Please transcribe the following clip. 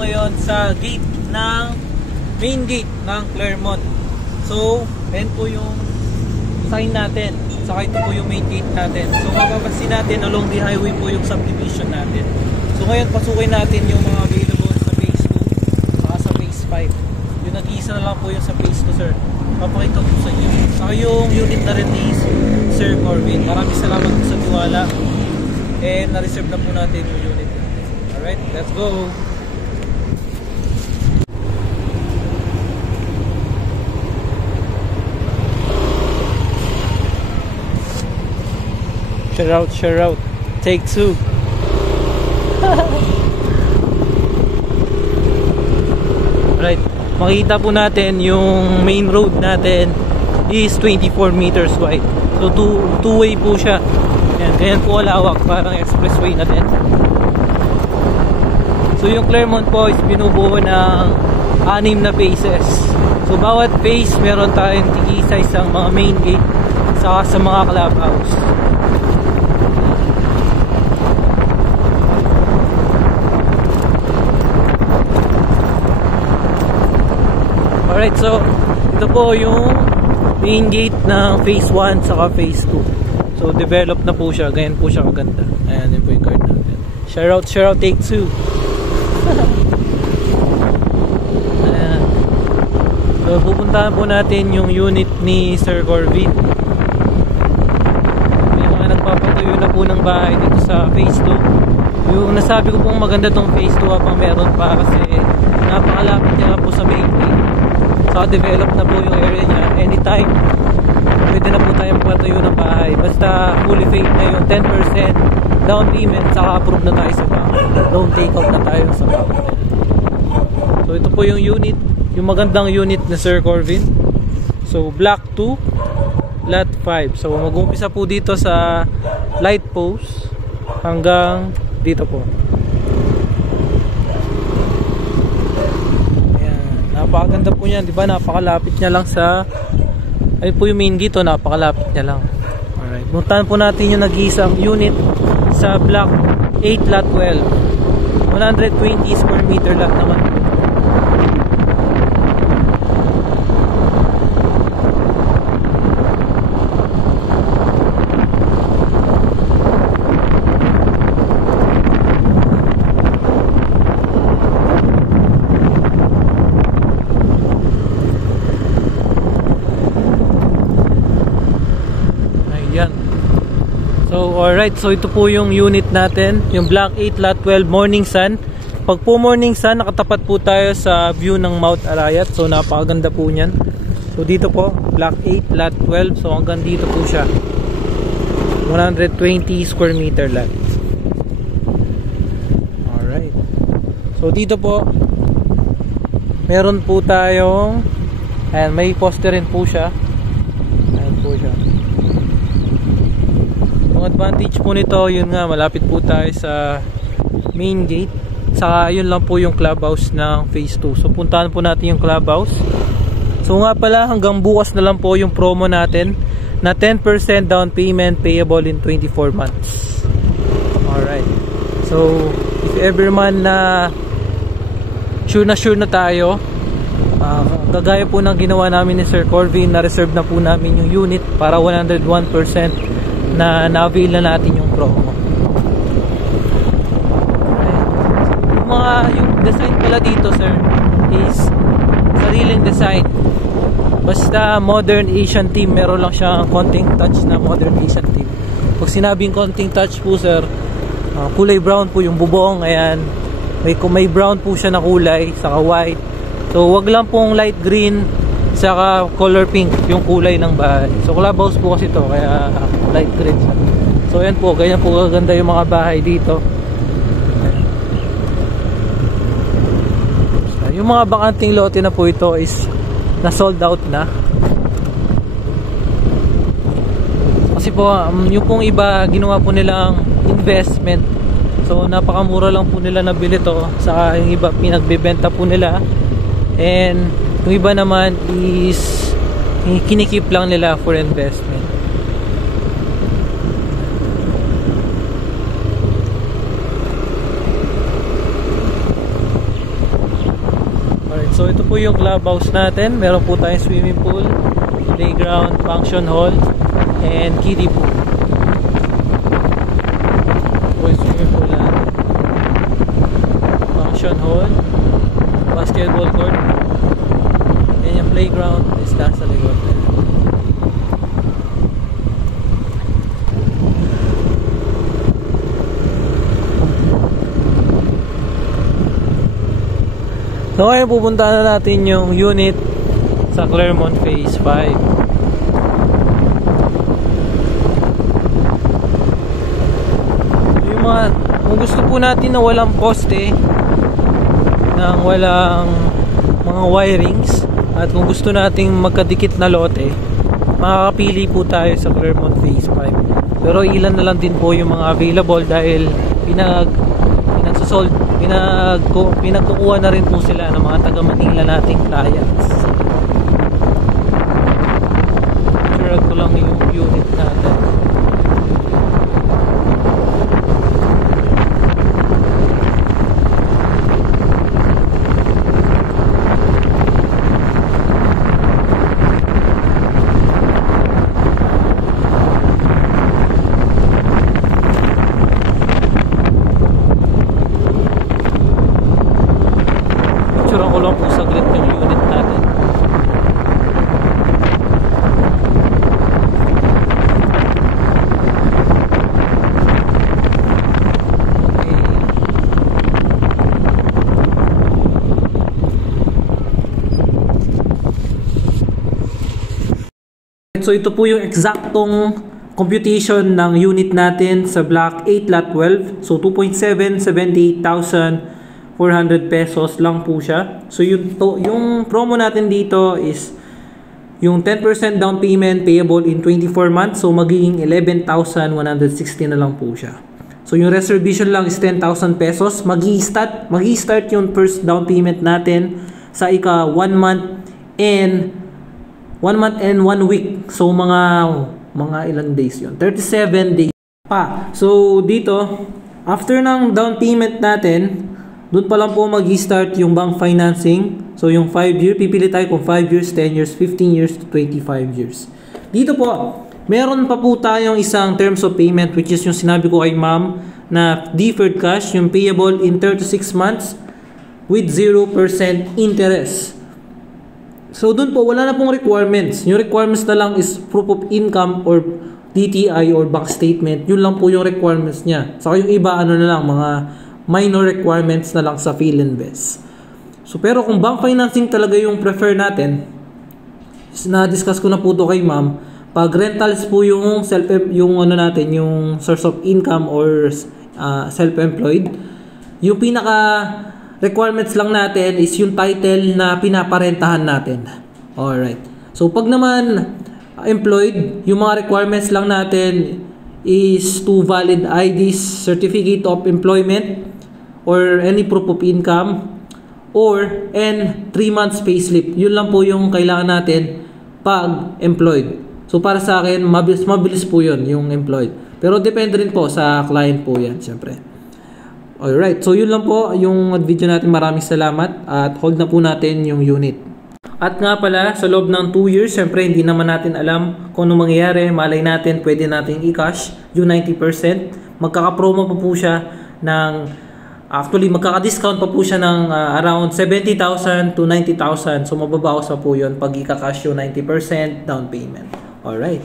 ngayon sa gate ng main gate ng Claremont. So, ayan po yung sign natin. Saka ito po yung main gate natin. So, mapapansin natin along the highway po yung subdivision natin. So, ngayon pasukin natin yung mga available sa phase 2 saka sa phase 5. Yung nag-iisa na lang po yung sa phase 2, sir. Papakita ko sa inyo. Saka yung unit na rin ni Sir Corbin. Maraming salamat po sa tiwala. And na-reserve na po natin yung unit natin. Alright, let's go! Share out. Take 2. Right. Makita po natin yung main road natin is 24 meters wide. So two-way po siya. Yan, ganyan po kalawak, parang expressway na din. So yung Claremont po is binubuo ng 6 na phases. So bawat phase meron tayong tig-isa isang mga main gate saka sa mga clubhouse. Alright, so ito po yung main gate ng phase 1 saka phase 2. So develop na po siya, ganyan po siya kaganda. Ayan, yun po yung card natin. Share out, take 2. Ayan. So pupuntahan po natin yung unit ni Sir Corbin. May mga nagpapatuyo na po ng bahay dito sa phase 2. Yung nasabi ko pong maganda tong phase 2 pang meron pa kasi napakalapit niya po sa main gate. Saka develop na po yung area niya. Anytime pwede na po tayo magpatayo ng bahay. Basta fully paid na yung 10% down payment, saka approve na tayo sa bank. Loan take out na tayo sa bank. So ito po yung unit, yung magandang unit na Sir Corbin. So block 2 lot 5. So mag-uumpisa po dito sa light post hanggang dito po. Napakaganda po niyan, di ba? Napakalapit niya lang sa ay po yung main gate, napakalapit niya lang. Alright, puntahan po natin yung nag-iisang unit sa block 8 lot 12. 120 square meter lot naman. Alright, so ito po yung unit natin, yung block 8 lot 12 Morning Sun. Pag po Morning Sun, nakatapat po tayo sa view ng Mount Arayat. So napakaganda po niyan. So dito po, block 8 lot 12. So hanggang dito po siya, 120 square meter lot. Alright, so dito po meron po tayong, ayan, may poster rin po siya. Ayan po siya. Ang advantage po nito, yun nga, malapit po tayo sa main gate. Saka yun lang po yung clubhouse ng phase 2. So puntahan po natin yung clubhouse. So nga pala, hanggang bukas na lang po yung promo natin na 10% down payment payable in 24 months. Alright, so if ever man na sure na tayo, kagaya po ng ginawa namin ni Sir Corbin, na reserve na po namin yung unit para 101% na na-avail na natin yung promo. Yung design pala dito, sir, is sariling design. Basta modern Asian theme, meron lang siyang konting touch na modern Asian theme. Pag sinabing konting touch po, sir, kulay brown po yung bubong. Ayan, may brown po siya na kulay, saka white. So wag lang pong light green saka color pink yung kulay ng bahay. So clubhouse po kasi ito, kaya light green siya. So yan po, ganyan po kaganda yung mga bahay dito. Yung mga bakanting lote na po ito is na sold out na. Kasi po yung pong iba ginawa po nilang investment. So napakamura lang po nila nabili to, saka yung iba pinagbebenta po nila. And yung iba naman is kinikip lang nila for investment. So ito po yung clubhouse natin. Meron po tayong swimming pool, playground, function hall, and kiddie pool. Ito po yung swimming pool natin. Function hall, basketball court, and yung playground is nasa likod. So ngayon pupunta na natin yung unit sa Clermont Phase 5. Yung mga, kung gusto po natin na walang poste, nang walang mga wirings, at kung gusto nating magkadikit na lote, makakapili po tayo sa Clermont Phase 5. Pero ilan na lang din po yung mga available dahil pinagkukuha na rin po sila ng mga taga Manila nating clients. Sure ko lang yung unit natin. So ito po yung eksaktong computation ng unit natin sa Block 8 Lot 12. So 2.778,400 pesos lang po siya. So yung promo natin dito is yung 10% down payment payable in 24 months. So magiging 11,160 na lang po siya. So yung reservation lang is 10,000 pesos. Magi-start yung first down payment natin sa ika 1 month and 1 week. So mga ilang days yun? 37 days pa. So dito, after ng down payment natin, doon pa lang po mag-start yung bank financing. So yung 5 year, pipili tayo kung 5 years, 10 years, 15 years to 25 years. Dito po, meron pa po tayong isang terms of payment, which is yung sinabi ko kay ma'am na deferred cash, yung payable in 36 months with 0% interest. So doon po wala na pong requirements. Yung requirements na lang is proof of income or DTI or bank statement. Yun lang po yung requirements niya. Saka yung iba ano na lang, mga minor requirements na lang sa PhilInvest. So pero kung bank financing talaga yung prefer natin, na-discuss ko na po to kay ma'am, pag rentals po yung yung source of income or self-employed, yung pinaka requirements lang natin is yung title na pinaparentahan natin. Alright. So, pag naman employed, yung mga requirements lang natin is 2 valid IDs, certificate of employment, or any proof of income, and 3 months payslip. Yun lang po yung kailangan natin pag employed. So, para sa akin, mabilis po yun, yung employed. Pero depende rin po sa client po yan, syempre. Alright, so yun lang po yung video natin. Maraming salamat at hold na po natin yung unit. At nga pala, sa loob ng 2 years, syempre hindi naman natin alam kung ano mangyayari. Malay natin, pwede natin i-cash yung 90%. Magkaka-promo pa po siya ng, actually magkaka-discount pa po siya ng around 70,000 to 90,000. So mababawas pa po yun pag i-cash yung 90% down payment. Alright.